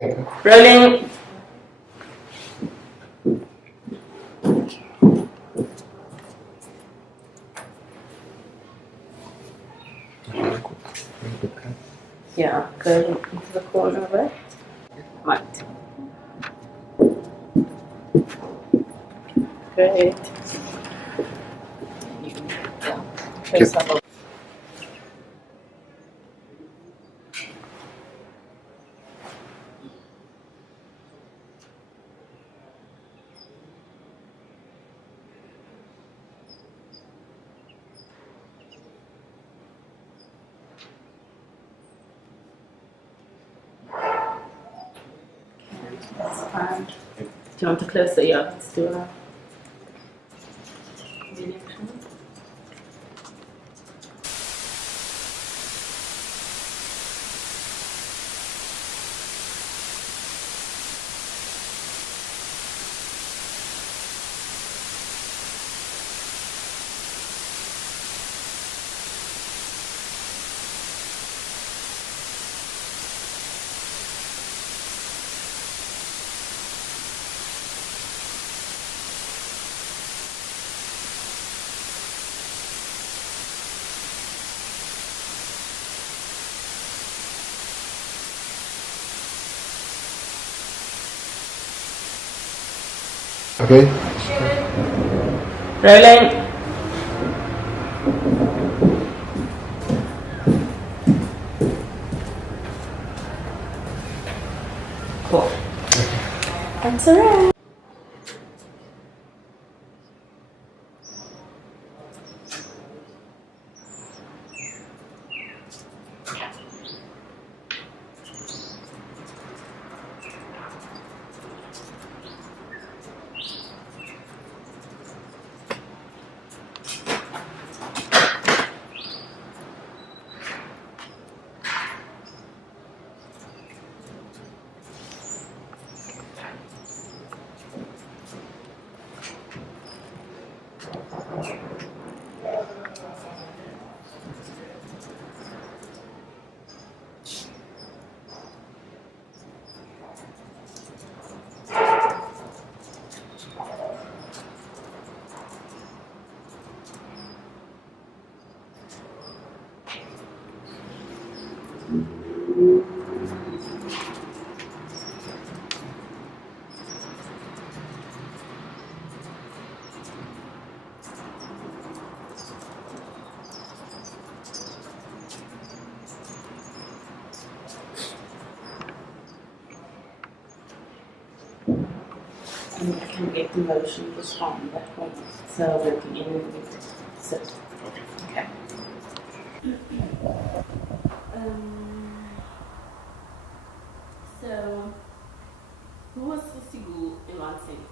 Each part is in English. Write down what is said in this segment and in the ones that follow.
Rolling. Yeah, go into the corner of it. Right. Great. Yeah. Close up. That's fine. Do you want to close the ear? Let's do a reaction. Okay. Rolling. Cool. That's alright. And I can get the motion to respond that way. So we can even sit. Okay. So, who was Sissy Gool in one sentence?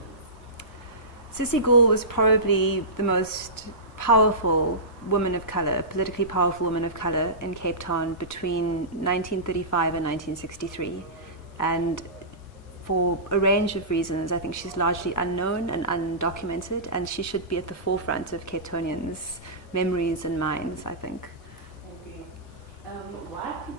Sissy Gool was probably the most powerful woman of colour, politically powerful woman of colour in Cape Town between 1935 and 1963. And for a range of reasons, I think she's largely unknown and undocumented, and she should be at the forefront of Cape Townians' memories and minds, I think. Okay. Why could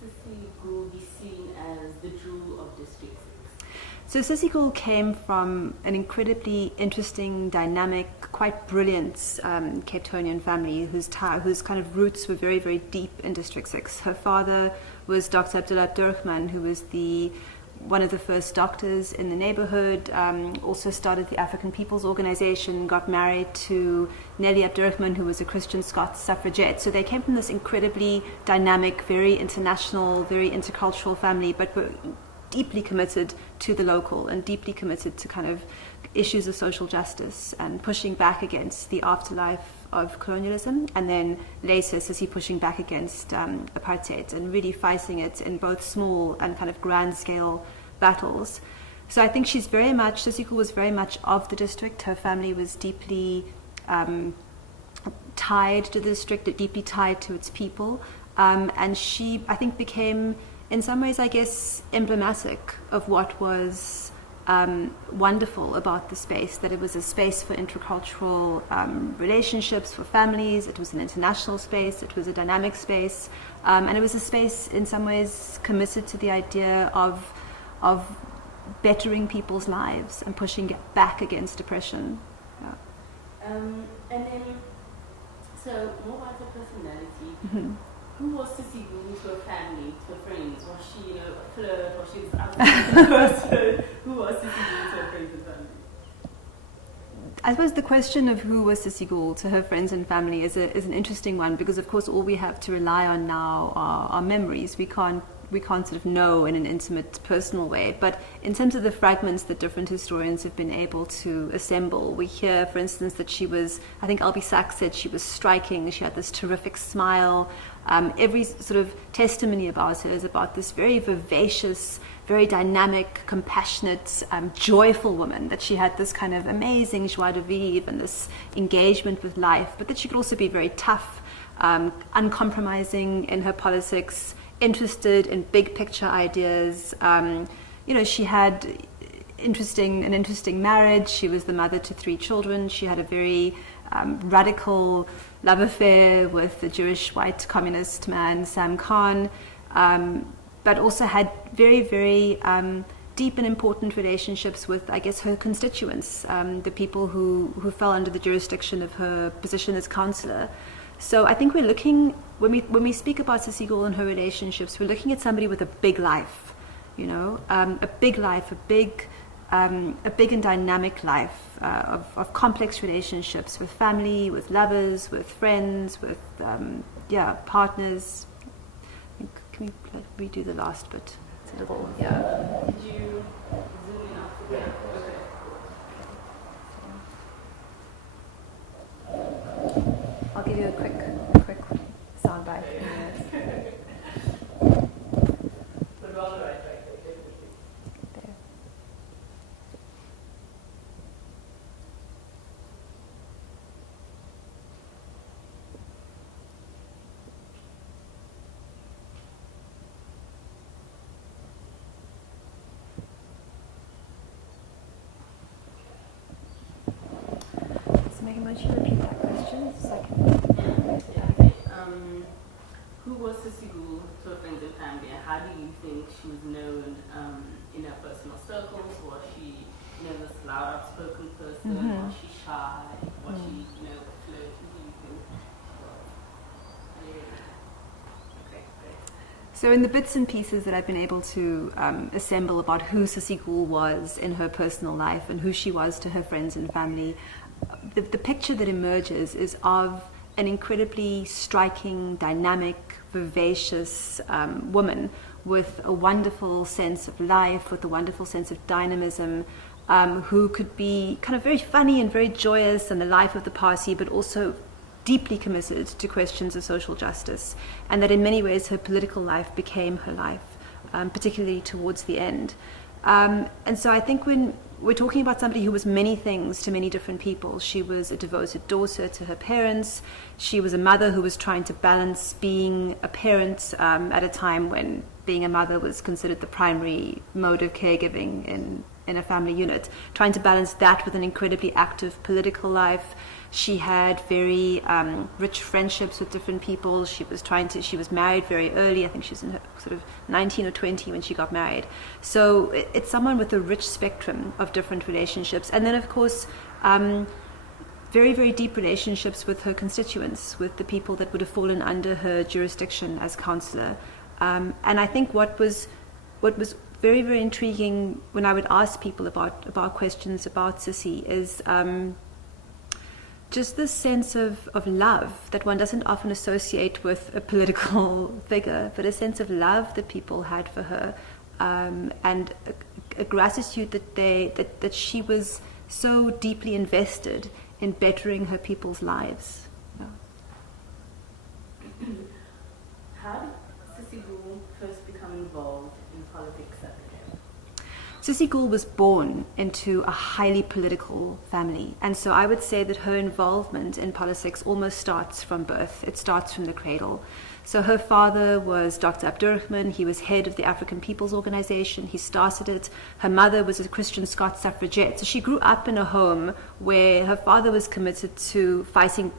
Sissy Gool be seen as the jewel of District 6? So Sissy Gool came from an incredibly interesting, dynamic, quite brilliant Cape Townian family whose kind of roots were very, very deep in District 6. Her father was Dr. Abdullah Abdurrahman, who was one of the first doctors in the neighborhood, also started the African People's Organization, got married to Nellie Abdurrahman, who was a Christian Scots suffragette. So they came from this incredibly dynamic, very international, very intercultural family, but were deeply committed to the local and deeply committed to kind of issues of social justice and pushing back against the afterlife of colonialism, and then later Sissy pushing back against apartheid and really fighting it in both small and kind of grand scale battles. So I think Sissy Gool was very much of the district. Her family was deeply tied to the district, deeply tied to its people, and she, I think, became in some ways, I guess, emblematic of what was wonderful about the space, that it was a space for intercultural relationships, for families. It was an international space, it was a dynamic space, and it was a space in some ways committed to the idea of of bettering people's lives and pushing back against oppression. Yeah. And then, so more about her personality. Mm-hmm. Who was Sissy Gool to her family, to her friends? Was she, a flirt, or she was a person? Who was Sissy Gool to her friends and family? I suppose the question of who was Sissy Gool to her friends and family is an interesting one, because of course all we have to rely on now are memories. We can't sort of know in an intimate, personal way. But in terms of the fragments that different historians have been able to assemble, we hear, for instance, that she was, I think Albie Sachs said she was striking, she had this terrific smile. Every sort of testimony about her is about this very vivacious, very dynamic, compassionate, joyful woman, that she had this kind of amazing joie de vivre and this engagement with life, but that she could also be very tough, uncompromising in her politics, interested in big picture ideas. She had an interesting marriage. She was the mother to 3 children. She had a very radical love affair with the Jewish white communist man Sam Khan, but also had very, very deep and important relationships with, I guess, her constituents, the people who fell under the jurisdiction of her position as councillor. So I think we're looking, when we speak about Sissy Gool and her relationships, we're looking at somebody with a big life, a big life, a big and dynamic life of complex relationships with family, with lovers, with friends, with partners. Can we redo the last bit? It's a little, yeah. Did you zoom in after that? Okay. I'll give you a quick soundbite. But we're on the right track, definitely. There. So Megan, why don't you repeat that question? So I can... Who was Sissy Gool to her friends and family, and how do you think she was known in her personal circles? Was she, this loud, outspoken person? Mm-hmm. Was she shy? Was she, flirty? Who do you think she was? Okay, great. So in the bits and pieces that I've been able to assemble about who Sissy Gool was in her personal life and who she was to her friends and family, the picture that emerges is of an incredibly striking, dynamic, vivacious woman with a wonderful sense of life, with a wonderful sense of dynamism, who could be kind of very funny and very joyous in the life of the party, but also deeply committed to questions of social justice, and that in many ways her political life became her life, particularly towards the end. And so I think when we're talking about somebody who was many things to many different people, she was a devoted daughter to her parents. She was a mother who was trying to balance being a parent at a time when being a mother was considered the primary mode of caregiving in a family unit, trying to balance that with an incredibly active political life. She had very rich friendships with different people. She was married very early. I think she was in her sort of 19 or 20 when she got married. So it's someone with a rich spectrum of different relationships. And then, of course, very, very deep relationships with her constituents, with the people that would have fallen under her jurisdiction as councillor. And I think what was very, very intriguing when I would ask people about questions about Sissy is just this sense of love that one doesn't often associate with a political figure, but a sense of love that people had for her, and a gratitude that she was so deeply invested in bettering her people's lives. Yeah. How did Sissy Gool first become involved in politics at the time? Sissy Gool was born into a highly political family, and so I would say that her involvement in politics almost starts from birth. It starts from the cradle. So her father was Dr. Abdurrahman. He was head of the African People's Organization. He started it. Her mother was a Christian Scots suffragette. So she grew up in a home where her father was committed to fighting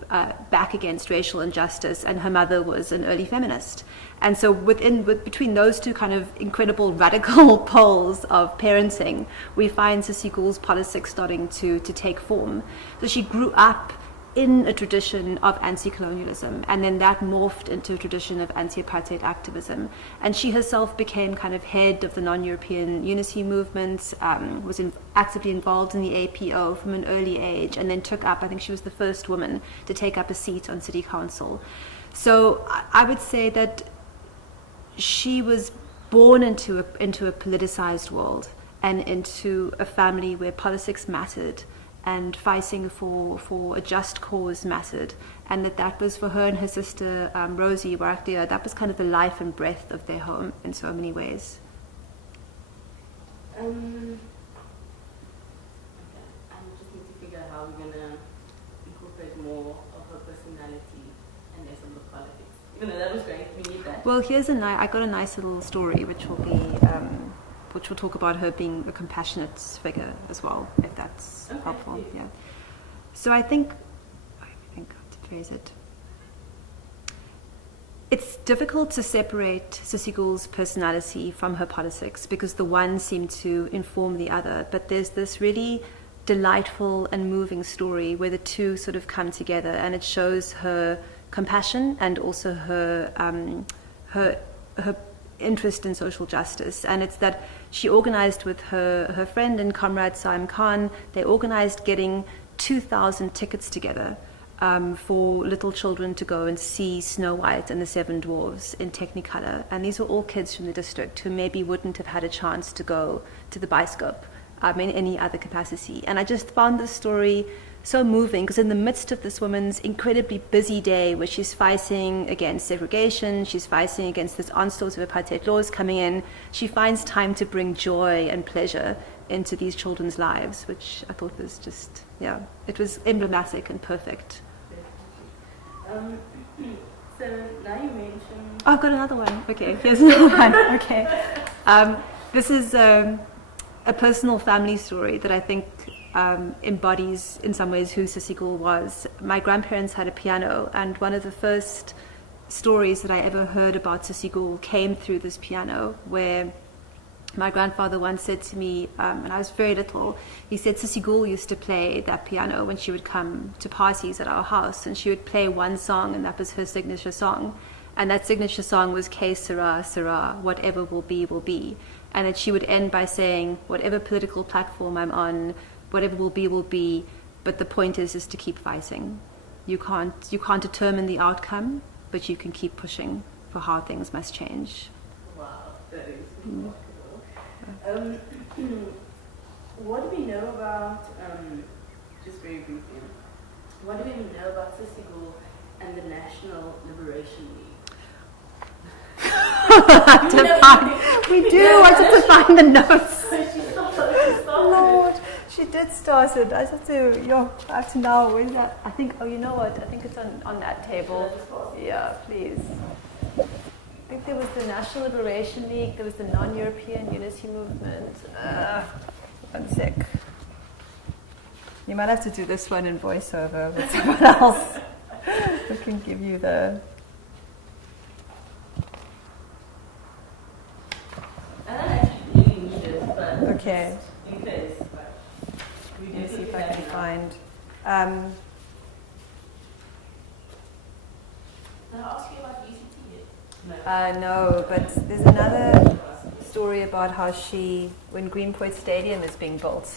back against racial injustice, and her mother was an early feminist. And so between those two kind of incredible radical poles of parenting, we find Sissy Gool's politics starting to take form. So she grew up in a tradition of anti-colonialism, and then that morphed into a tradition of anti-apartheid activism. And she herself became kind of head of the non-European unity movement, was actively involved in the APO from an early age, and then took up, I think she was the first woman to take up a seat on city council. So I would say that she was born into a politicized world and into a family where politics mattered and fighting for a just cause mattered, and that was for her and her sister Rosie Wardia, that was kind of the life and breath of their home in so many ways. Okay. I just need to figure out how we're gonna incorporate more of her personality and less of the politics. You know, that was great. We need that. Well, I got a nice little story which will talk about her being a compassionate figure as well, if that's helpful. Please. Yeah. So I think how to phrase it. It's difficult to separate Sissy Gool's personality from her politics because the one seemed to inform the other. But there's this really delightful and moving story where the two sort of come together, and it shows her compassion and also her interest in social justice. And it's that she organized with her friend and comrade Saim Khan, they organized getting 2,000 tickets together for little children to go and see Snow White and the Seven Dwarfs in Technicolor. And these were all kids from the district who maybe wouldn't have had a chance to go to the Bioscope in any other capacity. And I just found this story so moving because in the midst of this woman's incredibly busy day where she's fighting against segregation, she's fighting against this onslaught of apartheid laws coming in, she finds time to bring joy and pleasure into these children's lives, which I thought was just, it was emblematic and perfect. So now you mentioned... Oh, I've got another one. Okay, here's another one. Okay. This is a personal family story that I think embodies in some ways who Sissy Gool was. My grandparents had a piano, and one of the first stories that I ever heard about Sissy Gool came through this piano, where my grandfather once said to me, and I was very little, he said Sissy Gool used to play that piano when she would come to parties at our house, and she would play one song, and that was her signature song. And that signature song was Que Sera, Sera, whatever will be, will be. And that she would end by saying, whatever political platform I'm on, whatever will be, but the point is to keep fighting. You can't determine the outcome, but you can keep pushing for how things must change. Wow, that is remarkable. What do we know about, just very briefly, what do we know about Sissy Gool and the National Liberation League? We do. I just have to find the notes. She started. Lord, she did start it. I have to now. Where's that? I think. Oh, you know what? I think it's on that table. Yeah, please. I think there was the National Liberation League. There was the Non-European Unity Movement. One sec. You might have to do this one in voiceover with someone else who can give you the. I don't actually really need it, but Okay. in case. Let me see if I can find. Can I ask you about UCT? No, but there's another story about how when Greenpoint Stadium is being built,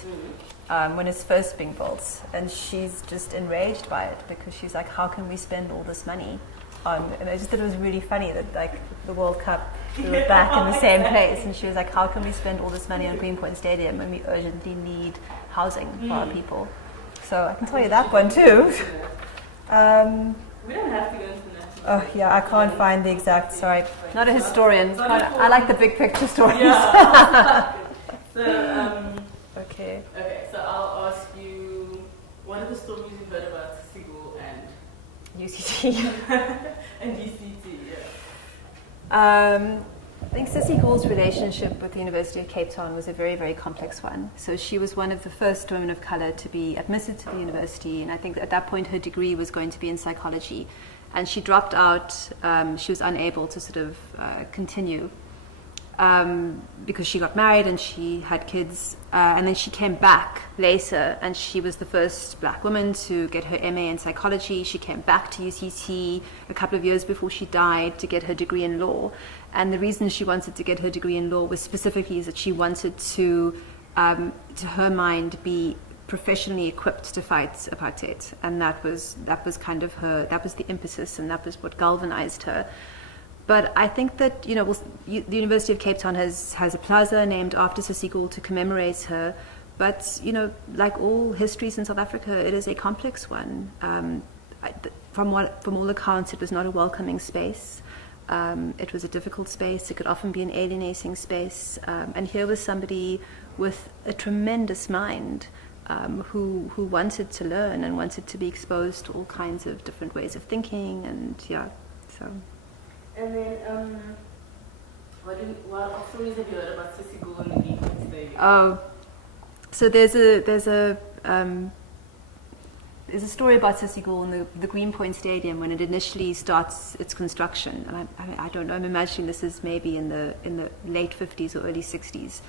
when it's first being built, and she's just enraged by it because she's like, how can we spend all this money on, and I just thought it was really funny that like the World Cup, we were back in the same place, and she was like, how can we spend all this money on Greenpoint Stadium when we urgently need housing for our people? So I can tell you that one too. We don't have to go into that. Oh yeah, I can't find the exact. Sorry, not a historian. I like the big picture stories. Yeah. Okay. Okay, so I'll ask you, what are the stories you've heard about Sissy Gool and UCT. and UCT? Yeah. I think Sissy Gould's relationship with the University of Cape Town was a very, very complex one. So she was one of the first women of colour to be admitted to the university, and I think at that point her degree was going to be in psychology. And she dropped out. She was unable to sort of continue because she got married and she had kids. And then she came back later, and she was the first black woman to get her MA in psychology. She came back to UCT a couple of years before she died to get her degree in law. And the reason she wanted to get her degree in law was specifically that she wanted to her mind, be professionally equipped to fight apartheid, and that was kind of that was the impetus, and that was what galvanized her. But I think that the University of Cape Town has a plaza named after Sissy Gool to commemorate her. But like all histories in South Africa, it is a complex one. From all accounts, it was not a welcoming space. It was a difficult space. It could often be an alienating space. And here was somebody with a tremendous mind, who wanted to learn and wanted to be exposed to all kinds of different ways of thinking, and so. And then, what stories have you heard about Sissy Gool and the Green Point Stadium? Oh, so there's a story about Sissy Gool and the Green Point Stadium when it initially starts its construction, and I don't know. I'm imagining this is maybe in the late 50s or early 60s.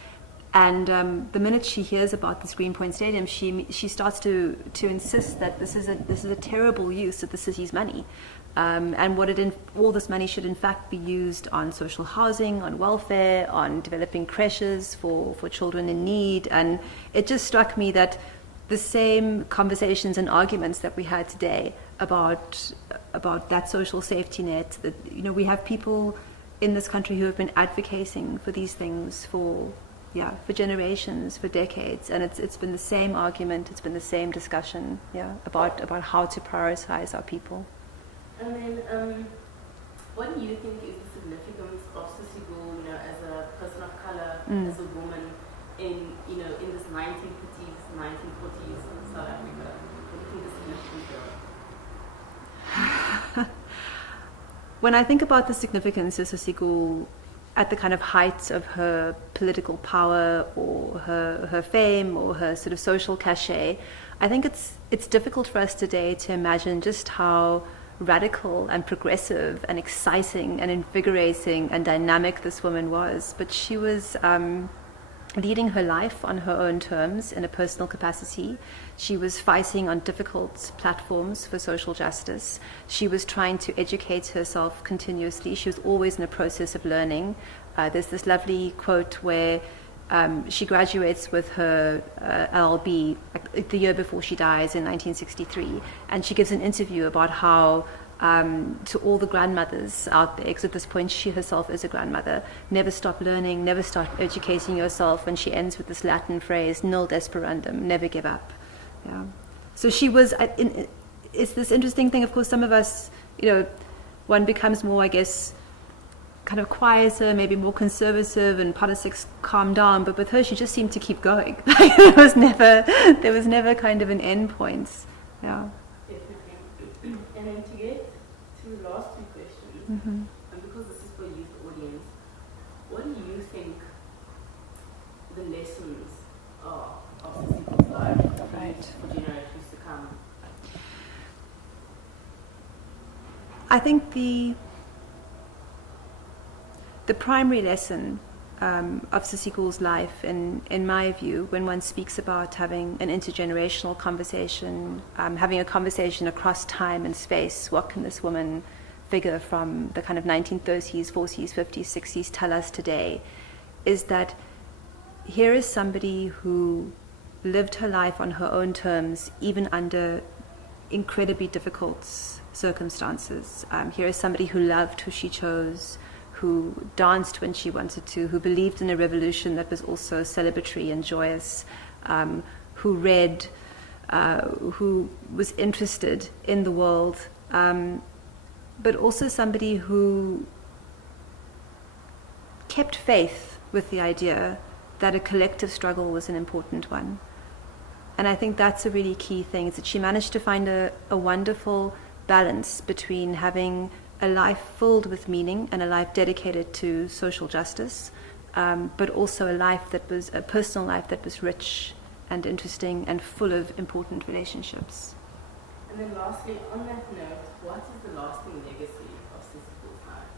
And the minute she hears about this Green Point Stadium, she starts to insist that this is a terrible use of the city's money, and all this money should in fact be used on social housing, on welfare, on developing creches for children in need. And it just struck me that the same conversations and arguments that we had today about that social safety net, that we have people in this country who have been advocating for these things for generations, for decades, and it's been the same argument, it's been the same discussion, about how to prioritize our people. And then, what do you think is the significance of Sissy Gool, as a person of color, as a woman in this 1950s, 1940s in South Africa? What do you think the significance of? When I think about the significance of Sissy Gool at the kind of height of her political power or her fame or her sort of social cachet, I think it's difficult for us today to imagine just how radical and progressive and exciting and invigorating and dynamic this woman was. But she was leading her life on her own terms in a personal capacity. She was fighting on difficult platforms for social justice. She was trying to educate herself continuously. She was always in a process of learning. There's this lovely quote where she graduates with her LLB the year before she dies in 1963, and she gives an interview about how to all the grandmothers out there, because at this point she herself is a grandmother, never stop learning, never stop educating yourself, and she ends with this Latin phrase, nil desperandum, never give up. So she was, it's this interesting thing, of course, some of us, one becomes more, I guess, kind of quieter, maybe more conservative, and politics calm down. But with her, she just seemed to keep going. there was never kind of an end point. Yeah. Definitely. And then to get to the last two questions, and because this is for you, the audience, what do you think the lessons are of Sissy Gool's life for generations to come? I think the primary lesson of Sissy Gool's life, in my view, when one speaks about having an intergenerational conversation, having a conversation across time and space, what can this woman figure from the kind of 1930s, 40s, 50s, 60s tell us today, is that here is somebody who lived her life on her own terms, even under incredibly difficult circumstances. Here is somebody who loved who she chose, who danced when she wanted to, who believed in a revolution that was also celebratory and joyous, who read, who was interested in the world, but also somebody who kept faith with the idea that a collective struggle was an important one. And I think that's a really key thing, is that she managed to find a wonderful balance between having a life filled with meaning and a life dedicated to social justice, but also a personal life that was rich and interesting and full of important relationships. And then lastly, on that note, what is the lasting legacy of Sissy Gool's life?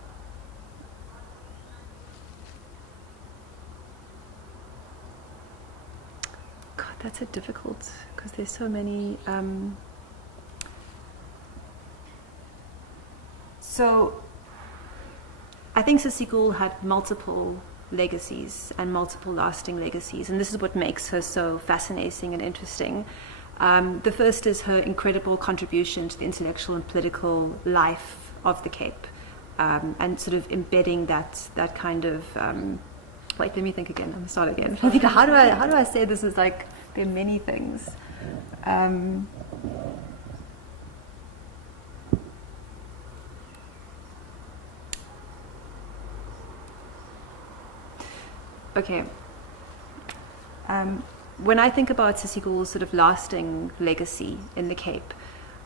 God, that's a difficult, because there's so many. So I think Sissy Gool had multiple legacies and multiple lasting legacies, and this is what makes her so fascinating and interesting. The first is her incredible contribution to the intellectual and political life of the Cape, and sort of embedding that kind of. Wait, let me think again. I'm gonna start again. I think how do I say this? Is like there are many things. Okay. When I think about Sissy Gool's sort of lasting legacy in the Cape,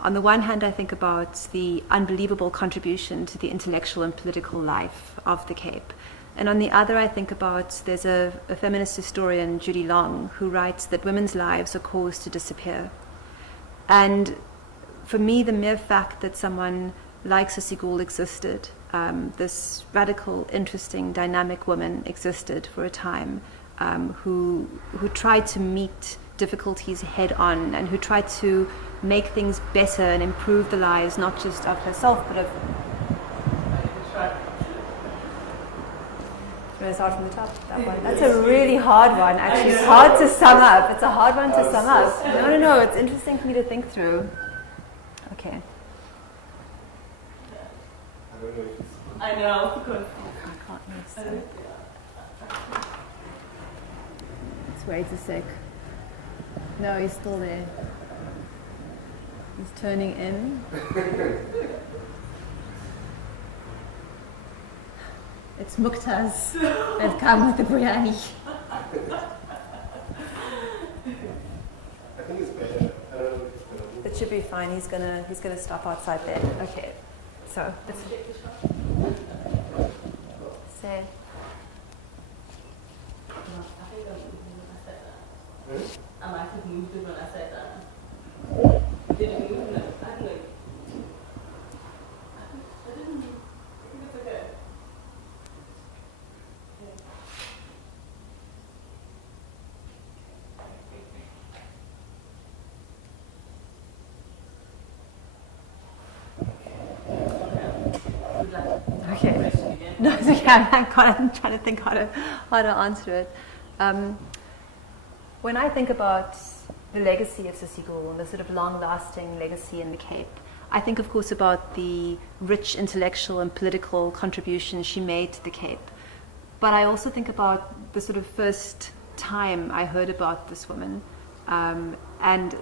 on the one hand, I think about the unbelievable contribution to the intellectual and political life of the Cape. And on the other, I think about, there's a feminist historian, Judy Long, who writes that women's lives are caused to disappear. And for me, the mere fact that someone like Sissy Gool existed, this radical, interesting, dynamic woman existed for a time, who tried to meet difficulties head on and who tried to make things better and improve the lives not just of herself but of. You want to start from the top? That one. That's a really hard one. Actually, it's hard to sum up. It's a hard one to sum up. No. It's interesting for me to think through. Okay. I know, because I can't miss it. Let's wait a sec. No, he's still there. He's turning in. It's Muktaz. They've come with the biryani. I think it's better. I don't know if it's better. It should be fine. He's gonna stop outside there. Okay. So let's say. I might have moved it when I said that. Did it move? No, I don't know. I didn't move. I think it's okay. Okay. No, it's okay. I'm trying to think how to answer it. When I think about the legacy of Sissy Gool and the sort of long-lasting legacy in the Cape, I think, of course, about the rich intellectual and political contributions she made to the Cape. But I also think about the sort of first time I heard about this woman, and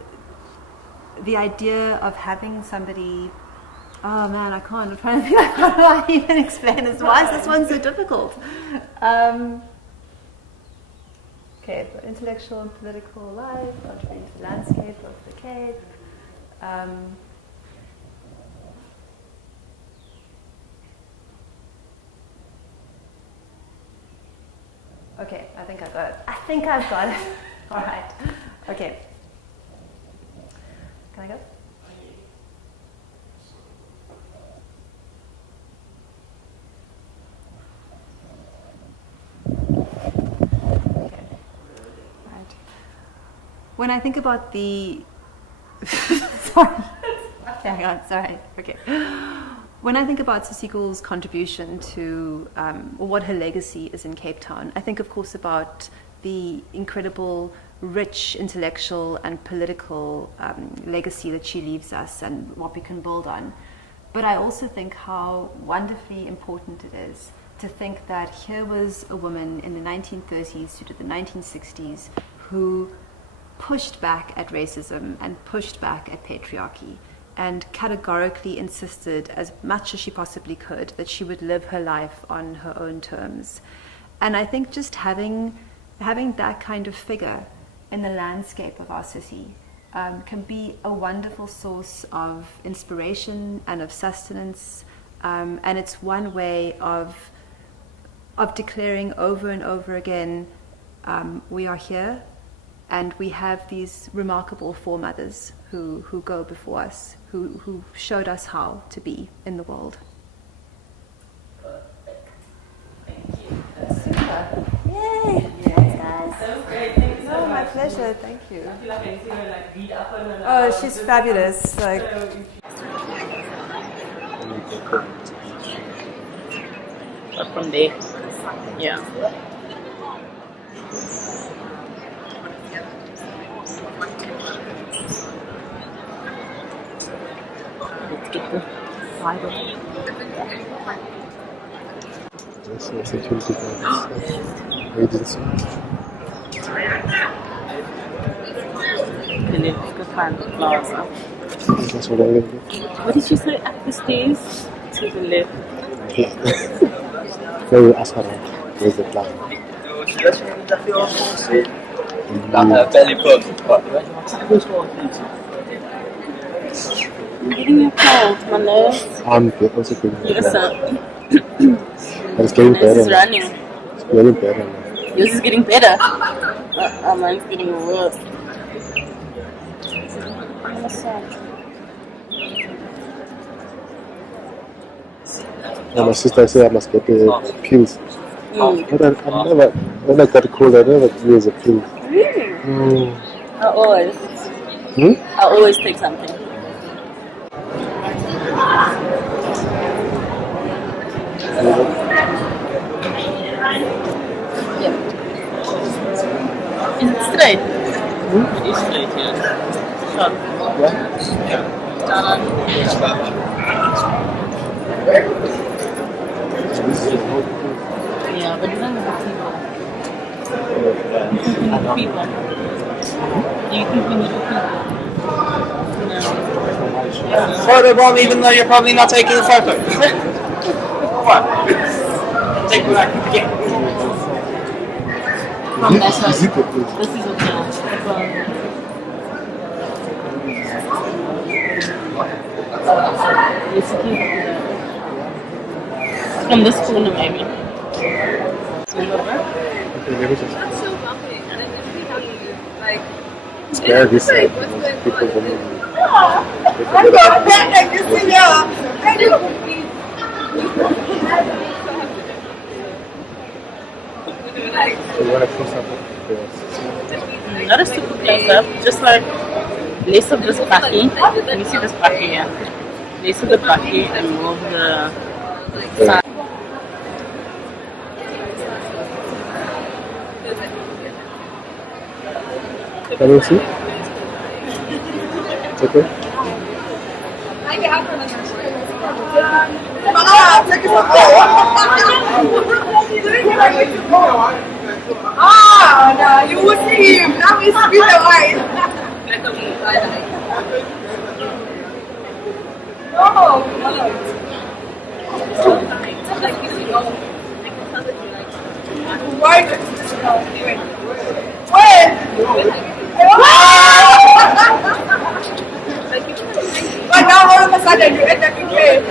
the idea of having somebody. Oh man, I can't. I'm trying to think, how do I even explain this? Why is this one so difficult? Okay, but intellectual and political life, contributing to the landscape of the Cape. Okay, I think I've got it. All right. Okay. Can I go? When I think about the sorry, hang on, sorry. Okay. When I think about Sissy Gool's contribution to, or what her legacy is in Cape Town, I think, of course, about the incredible, rich intellectual and political legacy that she leaves us and what we can build on. But I also think how wonderfully important it is to think that here was a woman in the 1930s to the 1960s who pushed back at racism and pushed back at patriarchy and categorically insisted as much as she possibly could that she would live her life on her own terms. And I think just having that kind of figure in the landscape of our city can be a wonderful source of inspiration and of sustenance and it's one way of declaring over and over again, we are here, and we have these remarkable foremothers who go before us, who showed us how to be in the world. Thank you. Super. Yay! Yes, guys. That was great. Thank you so much. My pleasure. Thank you. I feel like I need to read up on her. Oh, she's fabulous. Like. From there. Yeah. Let's get the side of it. Yes, security guards. Agency. And then let's go find the plaza. That's what I live with. What did you say? Up the stairs to the left. Where you ask around, where's the plan? I'm getting a cold, my nose. I'm also getting Yes, sir. But it's getting This better is now. running. It's getting better now. Yours is getting better. Mine's getting worse. Yes, sir. Yeah, my sister said I must get the pills. But I never, when I got cold, I never use a pill. Really? Mm. I always. Hmm? I always take something. Yep. Is it straight? It is straight, yeah. Sure. Yeah? Yeah, but it doesn't have people. People. Do you think we need people? No. Photo bomb, even though you're probably not taking the photo. What? Take it back again. From that side. Is it the pills? This is okay. From this corner, maybe. Okay, let me just. That's so lovely, and I didn't see how you like. It's better this side because people don't know. I'm going back and you see y'all. I do. So you want to close up the Not a super close up, just like less of this bucky. Can you see this bucky here? Less of the bucky and more of the side. Can you see? It's okay? Ah, no, you will see him. That is the white. Why? But now all of a sudden you end up in jail.